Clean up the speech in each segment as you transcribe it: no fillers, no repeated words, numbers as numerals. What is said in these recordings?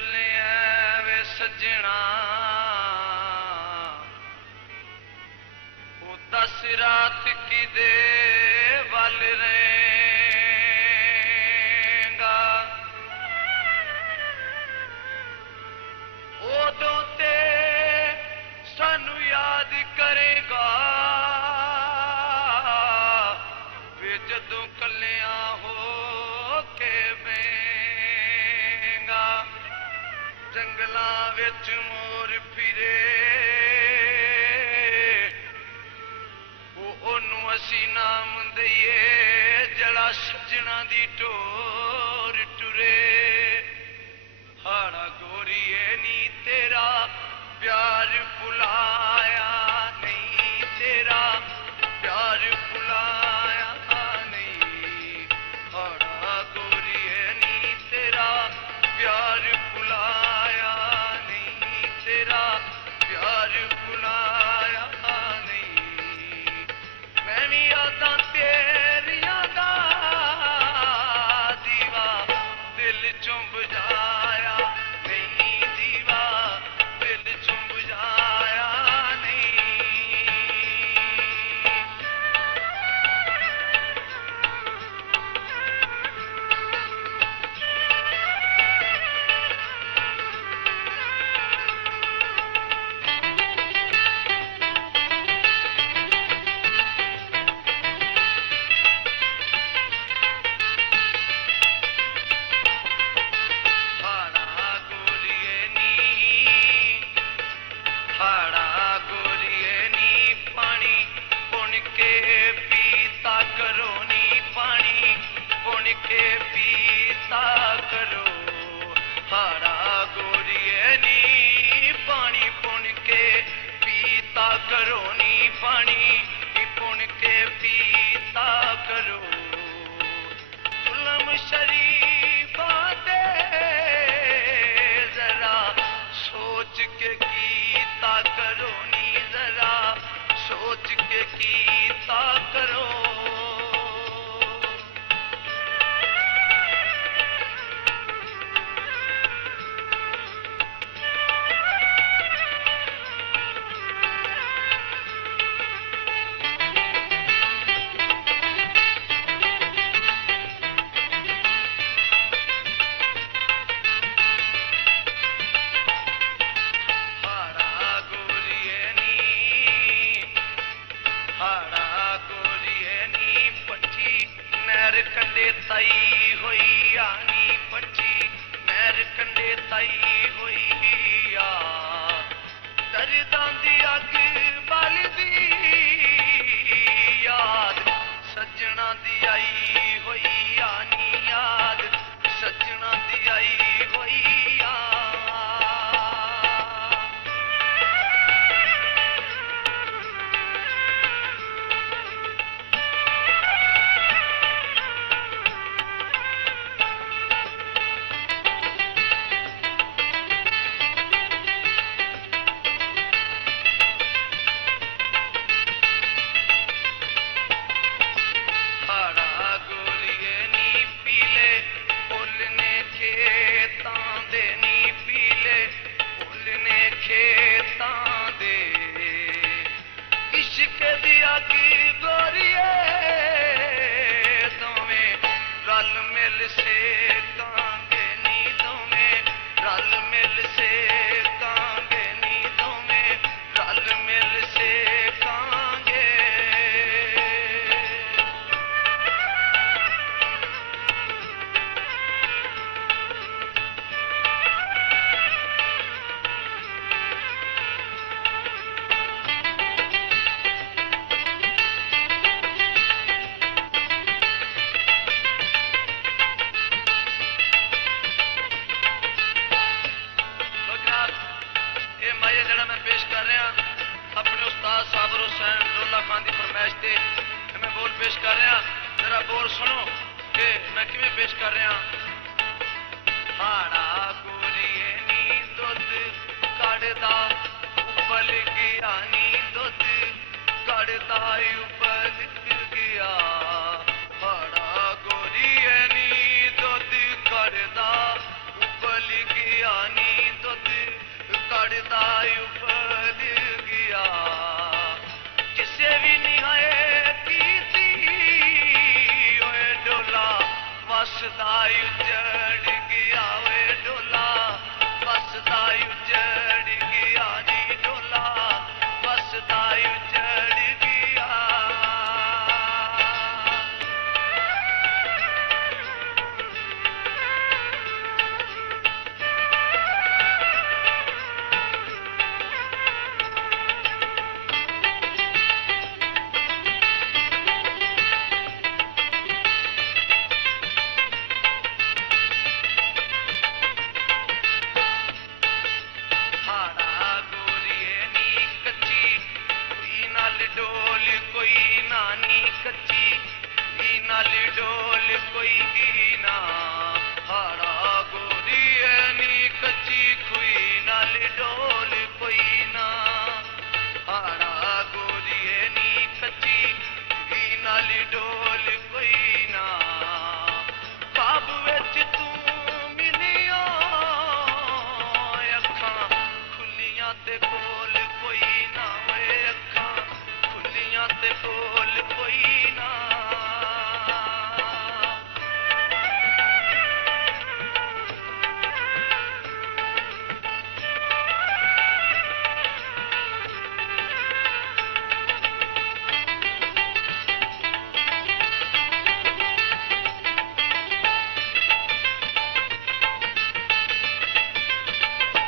चलिया वे सजना वो 10 रात की दे वल रहेगा उदों ते सानू याद करेगा वे जदों कलिया हो के बेंगा जंगलां विच मोर फिरे ओनू असी नाम दईए जड़ा सजना दी टोर टुरे हाड़ा गोरीए नी तेरा प्यार भुलाया नहीं तेरा प्यार भुलाया नहीं हाड़ा गोरीए नी तेरा प्यार भुलाया नहीं तेरा प्यार भुलाया नहीं मैं भी यादां तेरियां दा दीवा दिल चों बुझाया नहीं दीवा दिल चों बुझाया नहीं के पीता करो हाड़ा गोरिए नी पानी पुन के पीता करो नी पानी पुन के पीता करो जुल्म शरीफा दे जरा सोच के कीता करो नी जरा सोच के कीता करो कंडे ताई होई आनी पची नहर कंडे ताई होई आ दर्दां दी अग बलदी याद सजना दी आई होई आनी याद सजना दी आई होई आ मैं बोल पेश कर रहा जरा बोल सुनो कि मैं किवें पेश कर रहा हाड़ा गोरीए नी दुध कड़दा उबल गया नी दुध कड़दा उबल गया हाड़ा गोरीए नी दुध कड़दा उबल गया बसदा उजड़ गया वे डोला बसदा उजड़ गया नी डोला बसदा उजड़ गया हाड़ा गोरिए नी कच्ची कोई नाल डोल कोई नानी कच्ची कोई नाल डोल कोई ना हाड़ा गोरिए नी कच्ची कोई नाल डोल कोई ना हाड़ा गोरिए नी कच्ची कोई नाल डोल कोई ना ख्वाब विच तू मिलिया अखां खुलियां ते बोल कोई ना वे अखां खुलियां ते बोल कोई ना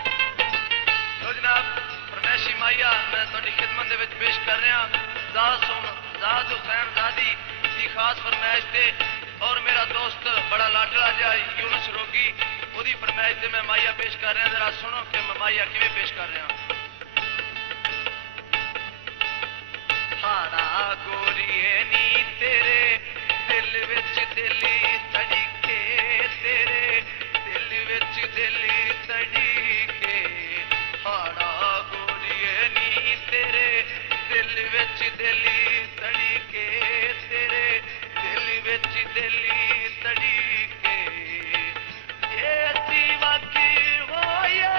लो जनाब फरमैशी माहिया मैं तुहाडी खिदमत दे विच पेश कर रहा ज़ाद सुन ज़ाद हुसैन ज़ादी दी खास फरमाइश ते और मेरा दोस्त बड़ा लाडला जिहा यूनुस रोगी ओदी फरमाइश ते मैं माहिया पेश कर रहा जरा सुनो कि मैं माहिया किवें पेश कर रहा हाड़ा गोरिए नी तेरे दिल विच दिली तड़के तेरे दिल विच दिली तड़के हाड़ा गोरिए नी तेरे दिल विच दिली तड़के तेरे दिल विच दिली तड़के ये दीवाकी होए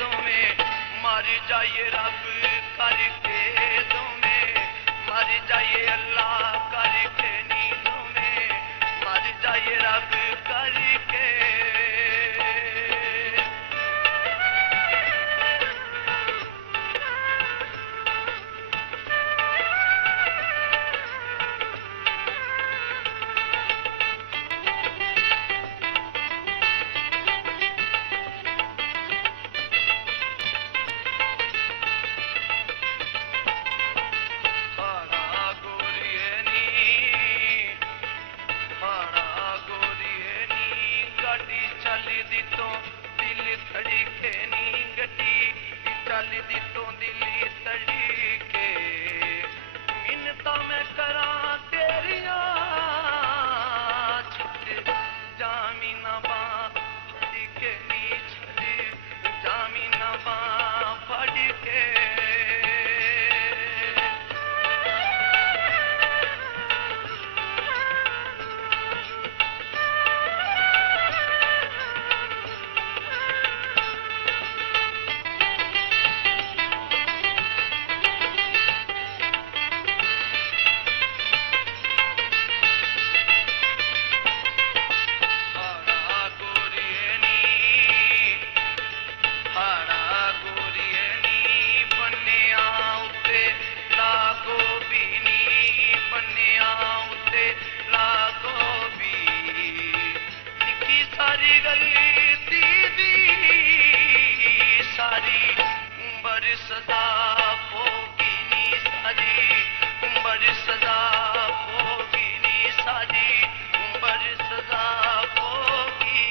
तुम्हें मर जाइए रब करके तुम्हें मर जाइए अल्लाह करके नींदों में मर जाइए रब करके हाड़ा गोरिए नी हाड़ा गोरिए नी गाड़ी चलदी तो दिल धड़के नी गड्डी चलदी तो दिल धड़के मिन्नतां मैं करां तेरियां छुट जामी ना बां फड़ के नी छड़ जामी ना बां फड़ के हाड़ा गोरिए नी हाड़ा गोरिए नी बन्निया उत्ते लागो भी नी बन्निया उत्ते लागो भी निक्की सारी गली दी सारी उम्र सदा भोगी नी सारी उम्र सदा भोगी नी सारी उम्र सदा भोगी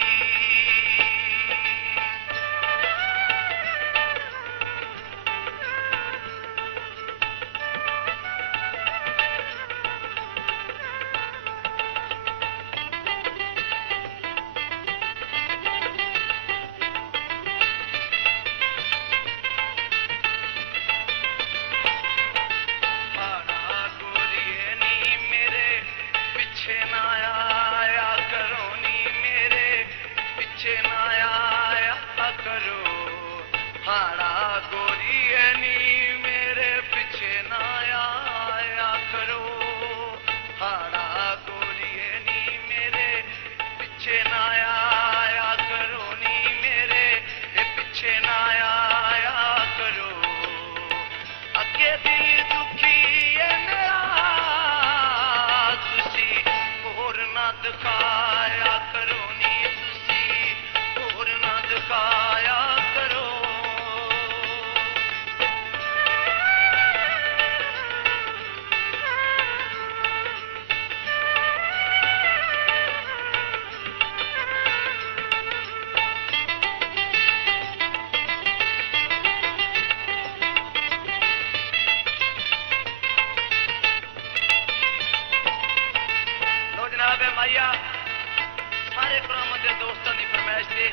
दिखाया करो नी तुसी होर ना दिखाया करो। लो जनाब माइया सारे कुरान के दोस्तों की फरमाइश से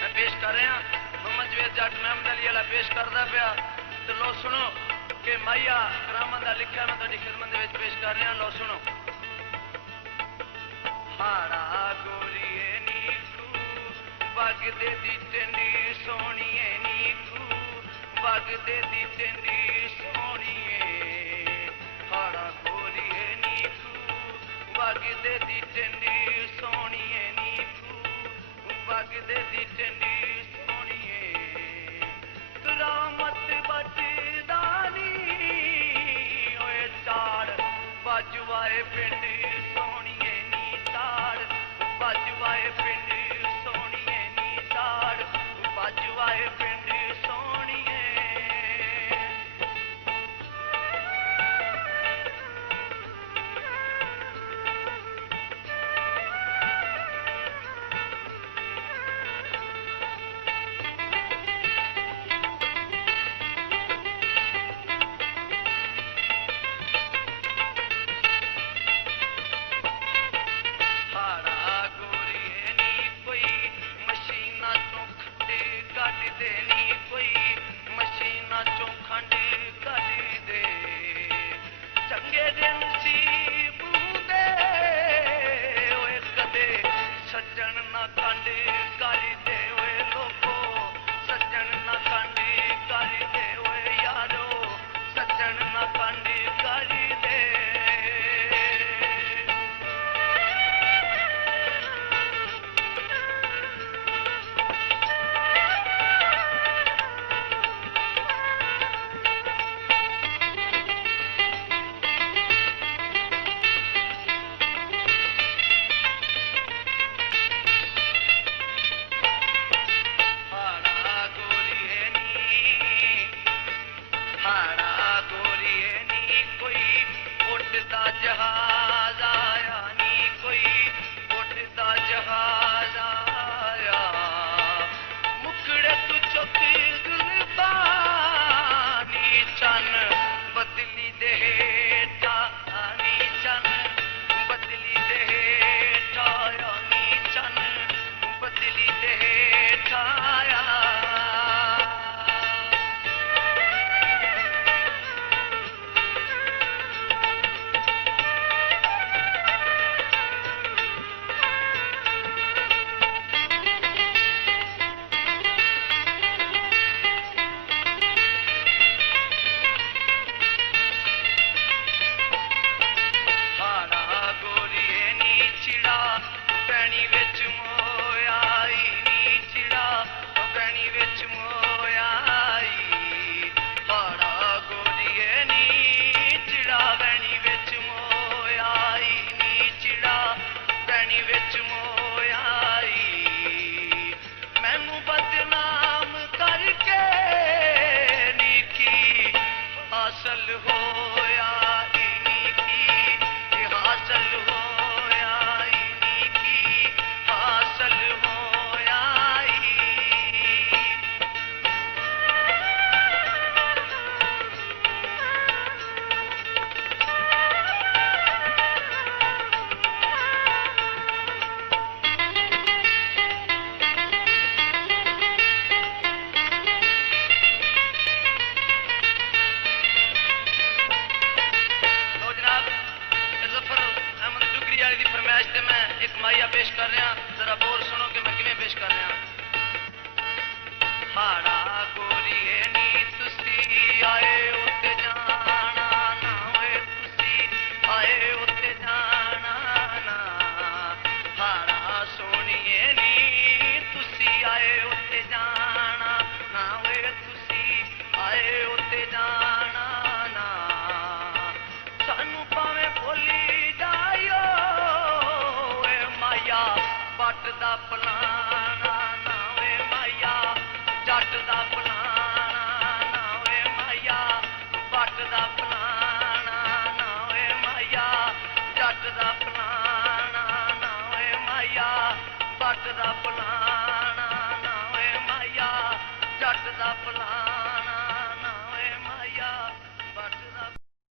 मैं पेश कर रहा मोहम्मद जवेद जट महमद अली वाला पेश करता पाया। तो लो सुनो कि माइया करामत का लिखा मैं तुहाडी खिदमत में पेश कर रहा। लो सुनो। हाड़ा गोरीए नीकू बगदे दी टिंडी सोहणीए नीकू बगदे दी टिंडी सोहणीए हाड़ा गोरीए नीकू बगदे दी टिंडी सोहणीए नीकू बगदे दी टिंडी सोहणीए करामत बचदानी ओए चाड़ बाजुआए पिंड सोहणीए नी चाड़ बाजुआए पिंड सोहणीए नी चाड़ बाजुआए पिंड सोहणीए। हाड़ा गोरीए नी कोई मशीना चों खंड कढ दे नी कोई मशीना चों खंड कढ दे चंगे दिन सी बूंदे ओए कदे सज्जन ना कंड कर दे ओए लोगो सज्जन ना कंड कर दे ओए यारो सज्जन ना कंड कर दे। हाड़ा गोरीए नी हाड़ा गोरीए नी कोई उड़दा जहाज आया नी कोई उड़दा जहाज आया मुकड़े तू चुक गुलबानी चन बदली दे हेठा नी चन बदली दे हेठा नी चन बदली दे हेठा आया। हाड़ा गोरीए नी चिड़ा पैनी विच मोयाई नी चिड़ा पैनी विच मोयाई हाड़ा गोरीए नी चिड़ा पैनी विच मोयाई नी चिड़ा पैनी विच मोयाई मैनू बदनाम करके नीकी हासिल होया नीकी हासिल होया नीकी हासिल होया। दा फलाना ना वे माया जट दा फलाना ना वे माया बट दा फलाना ना वे माया जट दा फलाना ना वे माया बट दा फलाना ना वे माया जट दा फलाना